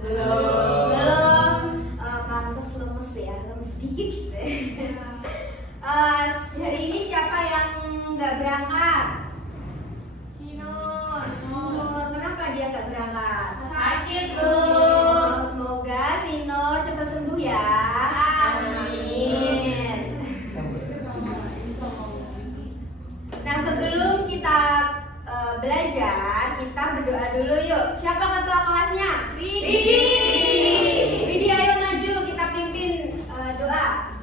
Belum. Pantes lemes ya, lemes sedikit. Hari ini siapa yang nggak berangkat? Nur. Kenapa dia nggak berangkat? Sakit, Bu. Semoga si Nur cepat sembuh ya. Amin. Nah, sebelum kita belajar, kita berdoa dulu yuk. Siapa ketua kelasnya? Widi. Widi, ayo maju, kita pimpin doa.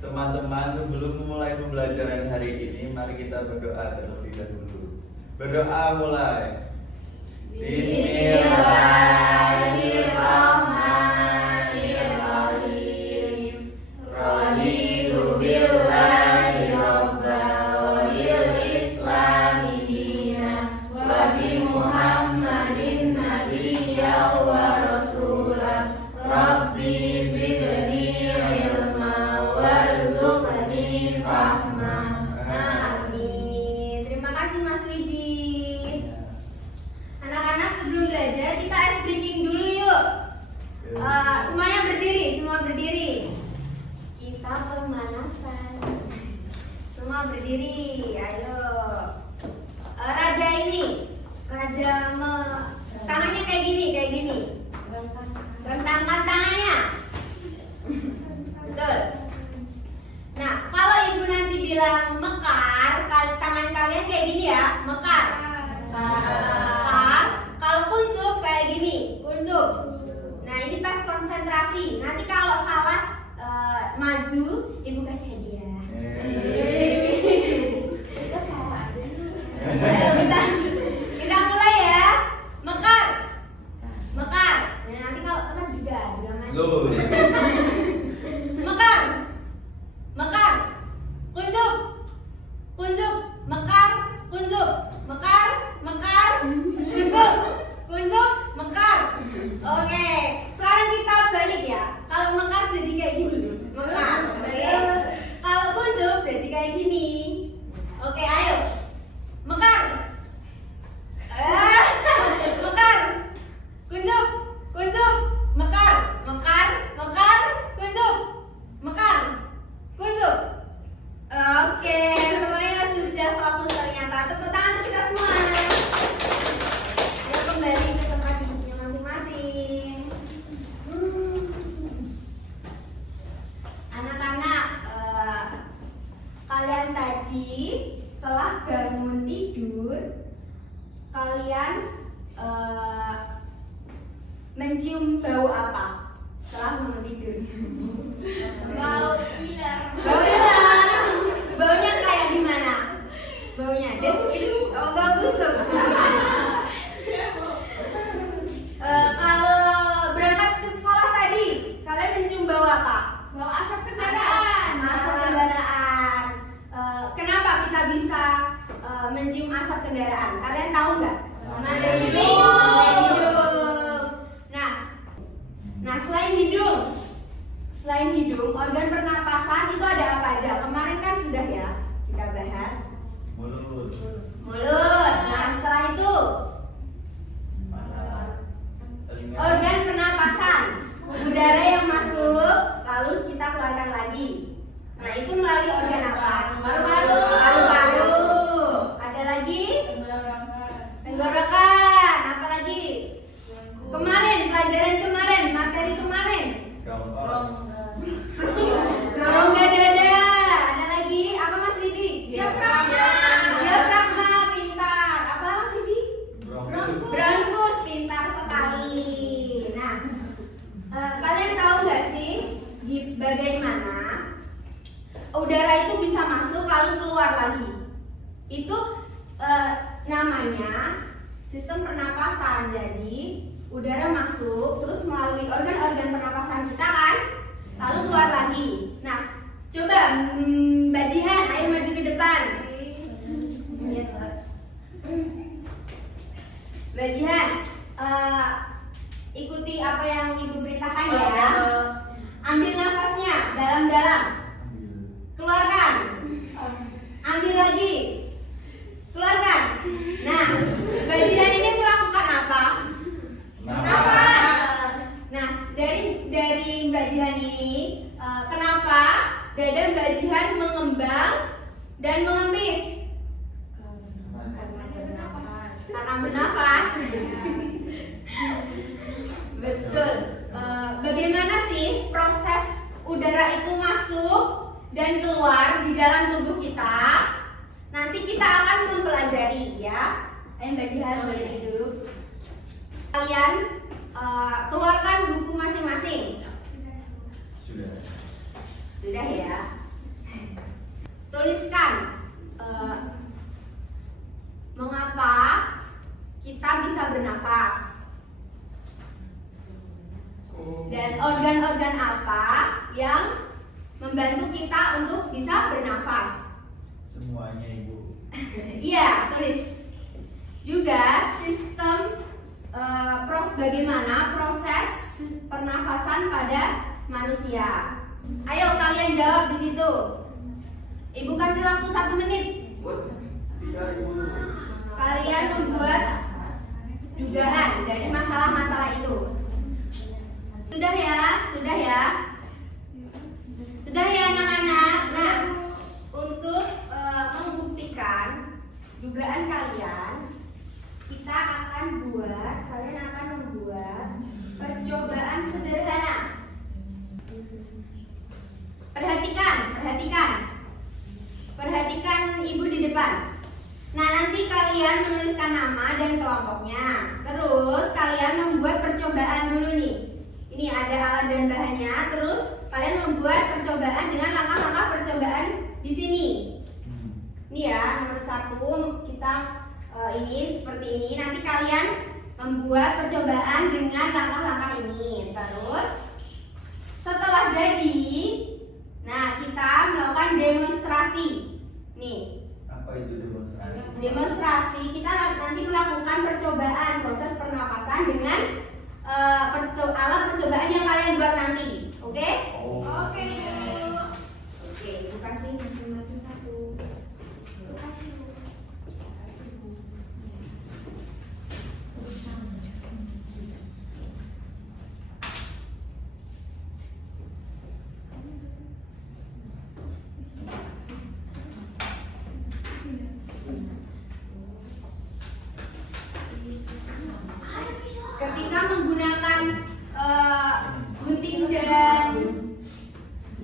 Teman-teman, sebelum memulai pembelajaran hari ini, mari kita berdoa terlebih dahulu. Berdoa mulai. Bismillahirrahmanirrahim. Raditu billahi robba wa bil islami dina wa bi Muhammadin nabiyya wa rasulah. Rabbi zidni ilma warzuqni fahma. Amin. Terima kasih Mas Widi. Anak-anak, sebelum belajar kita ice breaking dulu yuk. Semuanya berdiri, semua berdiri. Kita pemanasan. Semua berdiri, ayo. Rada tangannya kayak gini. Rentangkan tangannya. Betul. Nah, kalau ibu nanti bilang mekar, tangan kalian kayak gini ya, mekar. Mekar. Kalau kuncup kayak gini, kuncup. Nah, ini tes konsentrasi. Nanti kalau salah maju, ibu kasih hadiah. Ayo kita mulai ya. Mekar. Nah, nanti kalau teman juga maju. Mekar. Kuncup. Mekar. Kuncup. Mekar. Oke. Sekarang kita balik ya. Kalau mekar jadi kayak gini. Mekar. Oke. Kalau kuncup jadi kayak gini. Oke, ayo. Mekar. Mekar. Kuncup. Mekar. Kuncup. Oke, semuanya sudah fokus ternyata. Tepuk tangan untuk kita semua. Ayo kembali ke tempat duduknya masing-masing. Anak-anak, kalian tadi setelah bangun tidur, kalian mencium bau apa setelah bangun tidur? Bau ilar. Baunya kayak gimana? Baunya bau busuk. Kalau berangkat ke sekolah tadi, kalian mencium bau apa? Bau asap kendaraan. Asap kendaraan. Kenapa kita bisa mencium asap kendaraan? Kalian tahu nggak? Dari hidung. Nah, selain hidung, organ pernapasan itu ada apa aja? Kemarin kan sudah ya kita bahas. Mulut. Nah, setelah itu organ pernapasan, udara yang masuk lalu kita keluarkan lagi. Nah, itu melalui organ apa? Paru-paru. Ada lagi? Tenggorokan. Apa lagi? Materi kemarin. Rongga dada. Ada lagi? Apa Mas Widi? Diafragma. Pintar. Apa Mas Widi? Bronkus. Pintar sekali. Nah, kalian tahu nggak sih bagaimana udara itu bisa masuk lalu keluar lagi? Itu namanya sistem pernapasan. Jadi udara masuk terus melalui organ-organ pernapasan kita kan, lalu keluar lagi. Nah, coba Mbak Jihan, ayo maju ke depan. Mbak Jihan, ikuti apa yang Ibu perintahkan ya. Ambil nafasnya dalam-dalam. Keluarkan. Ambil lagi. Keluarkan. Nah, Mbak Jihan ini melakukan apa? bernafas. Betul. Bagaimana sih proses udara itu masuk dan keluar di dalam tubuh kita? Nanti kita akan mempelajari ya. Ayo Mbak Jihan boleh duduk. Kalian keluarkan buku masing-masing. Sudah ya. Tuliskan mengapa kita bisa bernafas dan organ-organ apa yang membantu kita untuk bisa bernafas. Semuanya Ibu. Iya, tulis. Juga sistem bagaimana proses pernafasan pada manusia. Ayo kalian jawab di situ. Ibu kasih waktu 1 menit. Tidak Ibu. Kalian membuat dugaan dari masalah-masalah itu. Sudah ya? Sudah ya? Sudah ya anak-anak? Nah, untuk membuktikan dugaan kalian, kalian akan membuat percobaan sederhana. Perhatikan ibu di depan. Nah, nanti kalian menuliskan nama dan kelompoknya. Terus kalian membuat percobaan dulu nih. Ini ada alat dan bahannya. Terus kalian membuat percobaan dengan langkah-langkah percobaan di sini. Ini ya, nomor 1 kita ini seperti ini. Nanti kalian membuat percobaan dengan langkah-langkah ini. Terus setelah jadi, nah kita melakukan demonstrasi. Nih. Apa itu demonstrasi? Demonstrasi kita nanti melakukan percobaan proses pernapasan dengan alat percobaan yang kalian buat nanti. Oke? Oh. Oke, Bu. Oke, ibu kasih masing-masing 1. Ibu kasih, Bu. Ketika menggunakan gunting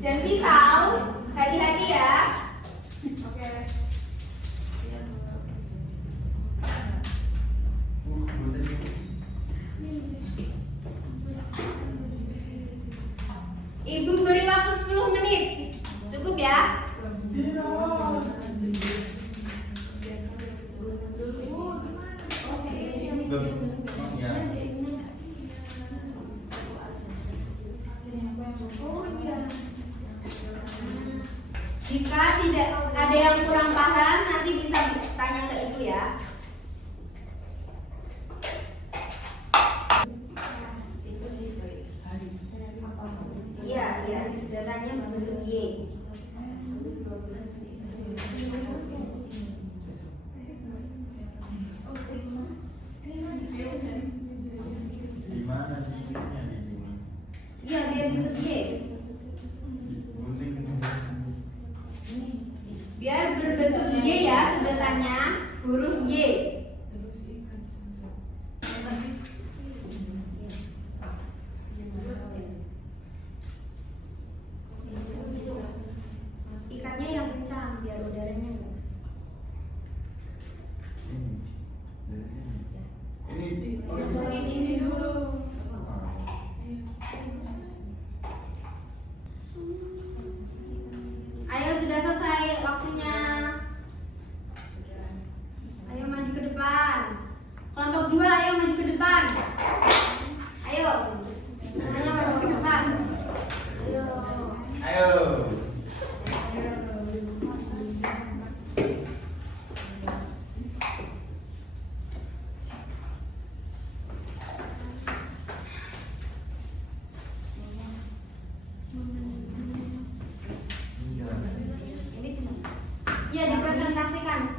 dan pisau, hati-hati ya. Oke. Ibu beri waktu 10 menit. Cukup ya? Jika tidak ada yang kurang paham, nanti bisa tanya ke ibu ya. Iya, datanya bentuk Y. Di mana titiknya di sini? Iya, dia bentuk Y. Gunting. Biar berbentuk Y ya sedotannya, huruf Y. Ikatnya yang kencang biar udaranya enggak. Ini dulu. Ayo sudah selesai waktunya. Ayo maju ke depan. Kelompok 2 ayo maju ke depan. Ayo. Semuanya maju ke depan. Ayo. Ayo. Ya, dipresentasikan.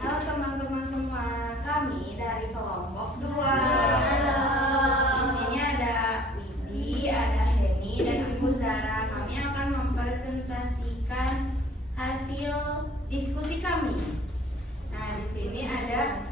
Halo teman-teman semua, kami dari kelompok 2. Halo. Di sini ada Widi, ada Heni, dan Ibu Zara. Kami akan mempresentasikan hasil diskusi kami. Nah, di sini ada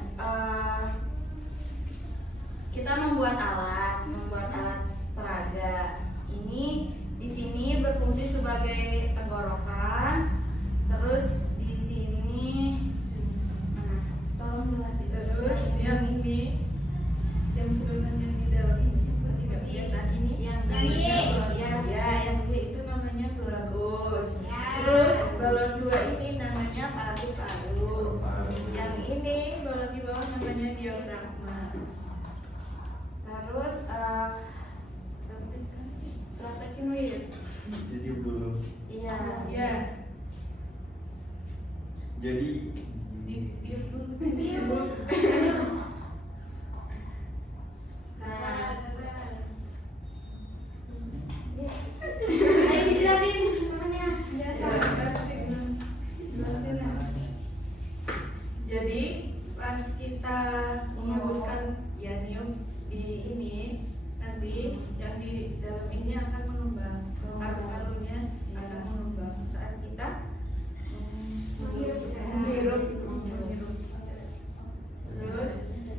balon di bawah namanya diafragma. Terus praktekin Wir. Jadi belum. Iya. Iya. Jadi Diam dulu. Nah, ayo dijelasin namanya. Jadi pas kita menghembuskan ionium di ini, nanti yang di dalam ini akan mengembang, paru-parunya akan mengembang saat kita menghirup. Terus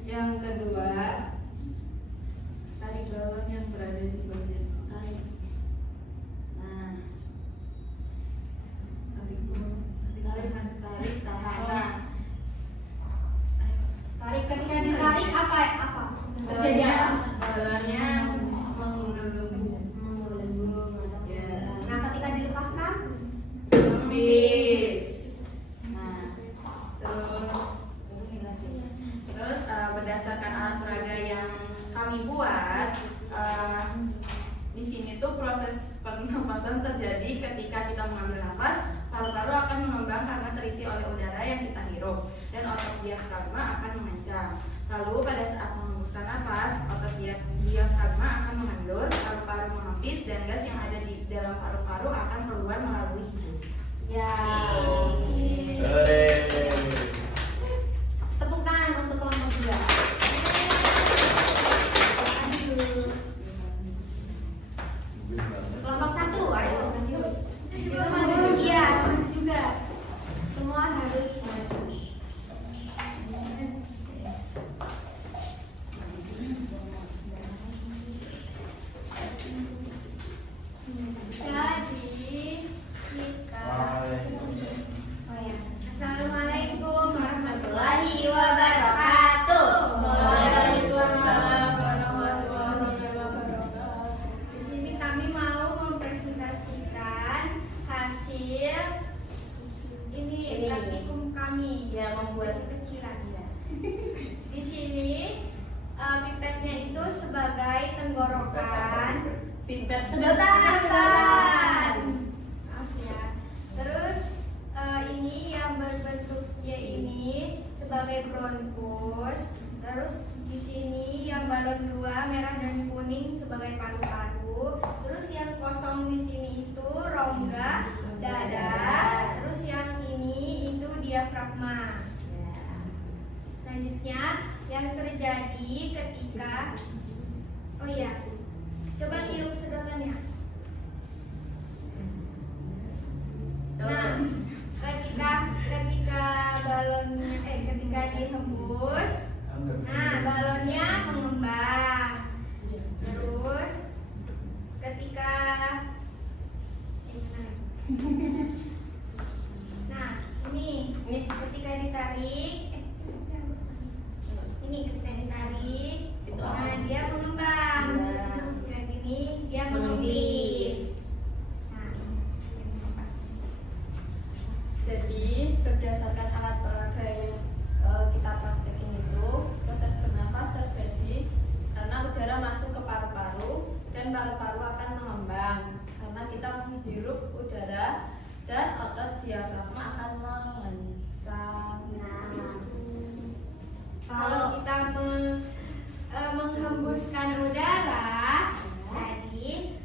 yang kedua, tarik balon yang berada di bagian Nah, tarik balon, tarik, tahan. Nah, Tarik, ketika ditarik apa? Terjadi apa? balonnya menggelembung. Ya. Nah, ketika dilepaskan? Bis. Nah, Terus berdasarkan alat peraga yang kami buat, di sini tuh proses pernapasan terjadi ketika kita mengambil nafas, paru-paru akan mengembang karena terisi oleh udara yang kita hirup, dan otot diafragma akan mengencang. Lalu pada saat menghembuskan nafas, otot diafragma akan mengendur, paru-paru mengempis, dan gas yang ada di dalam paru-paru akan keluar melalui hidung. ya. Hore. Tepuk tangan untuk kelompok 2. Kelompok 1, ayo. Iya, maju juga. Semua harus maju. Jadi kita Assalamualaikum warahmatullahi wabarakatuh. Waalaikumsalam warahmatullahi wabarakatuh. Di sini kami mau mempresentasikan hasil ini praktikum kami. Ya, membuat kecilan ya. Di sini pipetnya itu sebagai tenggorokan. pipet Sedotan. sedotan. Maaf ya. Terus ini yang berbentuk Y ini sebagai bronkus. Terus di sini yang balon 2 merah dan kuning sebagai paru-paru. Terus yang kosong di sini itu rongga dada. Terus yang ini itu diafragma. Selanjutnya yang terjadi ketika coba tiup sedotannya. Nah, ketika balonnya ketika dihembus, nah balonnya mengembang. Terus ketika nah ini ketika ditarik ketika ditarik, nah dia mengembang. Dan ini dia mengempis. Nah, jadi berdasarkan alat peraga yang kita praktekin itu, proses bernafas terjadi karena udara masuk ke paru-paru dan paru-paru akan mengembang karena kita menghirup udara dan otot diafragma akan mengencang. kalau kita menghembuskan udara, tadi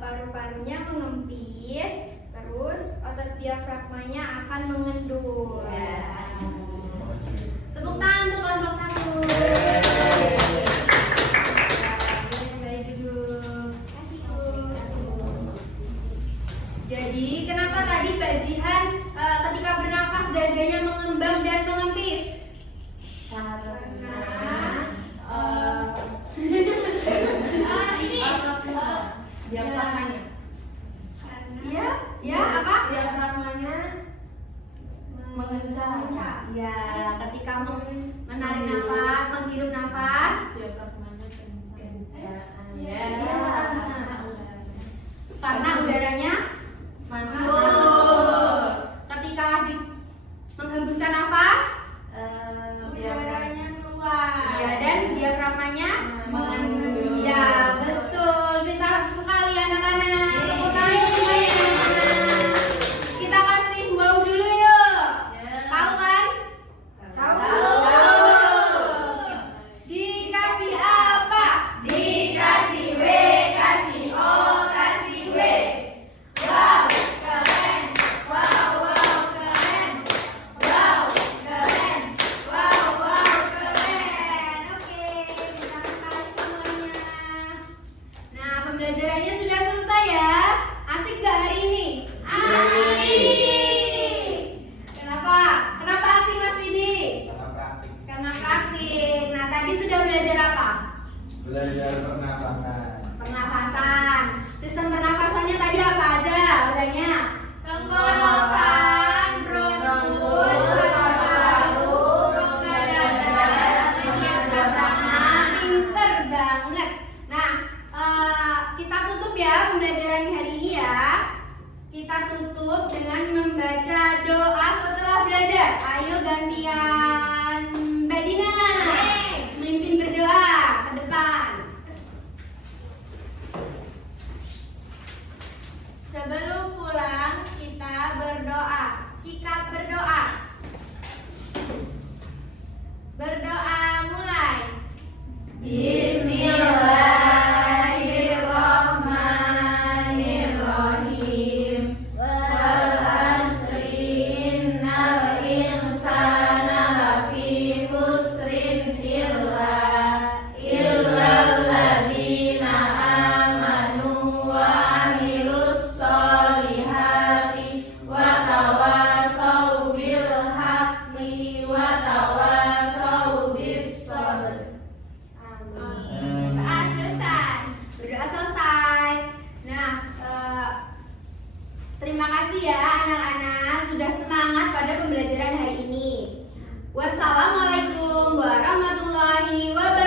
paru-parunya mengempis, terus otot diafragmanya akan mengendur. Tepuk tangan untuk kelompok 1. Kembali duduk. Jadi kenapa tadi Mbak Jihan ketika bernafas dadanya mengembang dan mengempis? Diafragmanya. Ya, apa? Diafragmanya mengencang. Ya, ketika menarik nafas, menghirup nafas. Diafragmanya kencang. Ya. Karena udaranya Masuk. masuk. Ketika menghembuskan nafas, Udara diafragmanya? Ya, betul. Pintar sekali anak-anak. Tepuk tangan semuanya. Kita kasih wow dulu yuk. Tahu kan? Tahu. Dikasih apa? Dikasih W, kasih O, kasih W. Wow, keren. Wow, wow, keren. Wow, keren. Wow, wow, keren. Oke, terima kasih semuanya. Nah, pembelajarannya sudah selesai ya. Asik gak hari ini? Asik. Kenapa? Kenapa asik Mas Widi? Karena praktik. Karena praktik. Nah, tadi sudah belajar apa? Belajar pernapasan. Pernapasan. Sistem pernapasannya tadi apa aja? Adanya tenggorokan, bronkus, paru-paru, rongga dada, diafragma. Pinter banget. Nah, kita tutup ya pembelajaran hari ini ya. Kita tutup dengan membaca doa setelah belajar. Ayo gantian Mbak Dina. Mimpin berdoa ke depan. Sebelum pulang kita berdoa. Sikap berdoa. Berdoa mulai. Bismillahirrahmanirrahim. Wal asri innal insana lafi khusrin illal ladzina amanu wa amilus solihati wa tawasau bil haqqi wa tawasau bis sabr. Amin. Doa selesai. Berdoa selesai. Nah, terima kasih ya anak-anak sudah semangat pada pembelajaran hari ini. Wassalamualaikum warahmatullahi wabarakatuh.